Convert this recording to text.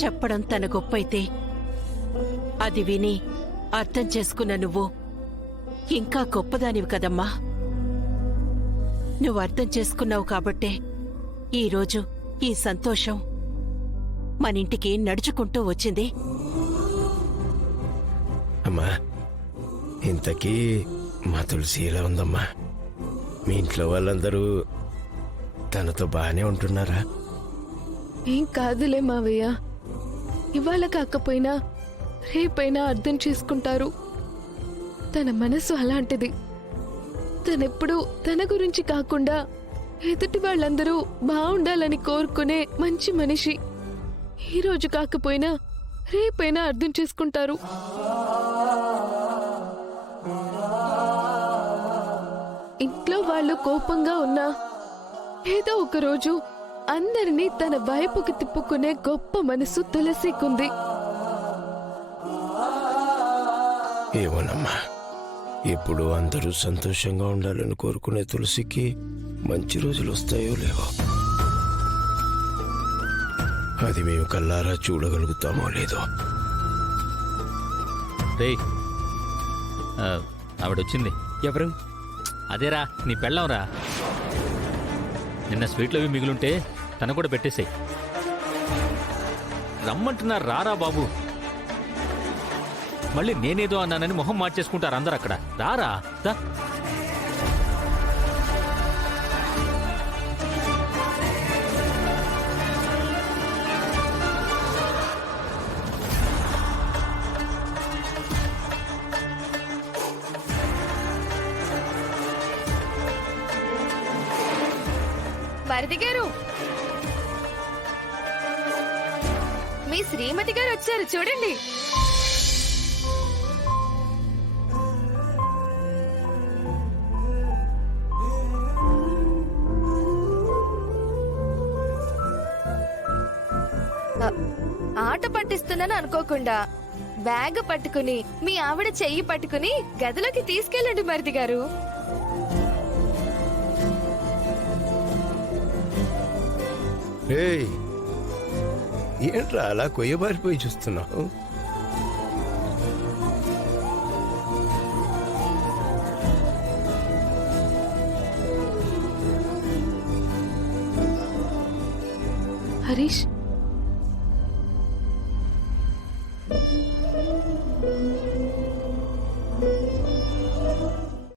చెప్పడం తన గొప్పైతే అది విని అర్థం చేసుకున్న నువ్వు ఇంకా గొప్పదానివి కదమ్మా. నువ్వు అర్థం చేసుకున్నావు కాబట్టే ఈరోజు ఈ సంతోషం మనింటికి నడుచుకుంటూ వచ్చింది. అమ్మా, ఇంతకీ మా తులసి ఎలా ఉందమ్మా? మీ ఇంట్లో వాళ్ళందరూ తనతో బాగానే ఉంటున్నారా? ఏం కాదులే మావయ్య, ఇవాళ కాకపోయినా రేపైనా అర్థం చేసుకుంటారు. తన మనసు అలాంటిది. తనెప్పుడు తన గురించి కాకుండా ఎదుటి వాళ్ళందరూ బాగుండాలని కోరుకునే మంచి మనిషి. ఈరోజు కాకపోయినా రేపైనా అర్థం చేసుకుంటారు. ఇంట్లో వాళ్ళు కోపంగా ఉన్నా ఏదో ఒకరోజు అందరినీ తన వైపుకి తిప్పుకునే గొప్ప మనసు తులసికుంది. ఏమోనమ్మా, ఎప్పుడు అందరూ సంతోషంగా ఉండాలని కోరుకునే తులసికి మంచి రోజులు వస్తాయో లేవో అది మేము కల్లారా చూడగలుగుతామో లేదో. ఆవిడొచ్చింది. ఎవరు? అదేరా, నీ పెళ్ళంరా. నిన్న స్వీట్లు అవి మిగులుంటే తన కూడా పెట్టేసాయి. రమ్మంటున్నారు, రారా బాబు. మళ్ళీ నేనేదో అన్నానని మొహం మార్చేసుకుంటారు అందరు అక్కడ. రారా దా. భారతి గారు, మీ శ్రీమతి గారు వచ్చారు చూడండి. ఆట పట్టిస్తున్నాను అనుకోకుండా బ్యాగ్ పట్టుకుని మీ ఆవిడ చెయ్యి పట్టుకుని గదిలోకి తీసుకెళ్ళండి భారతి గారు. ఏయ్, ఏంట్రా అలా కొయ్యబారిపోయి చూస్తున్నావు? హరీష్,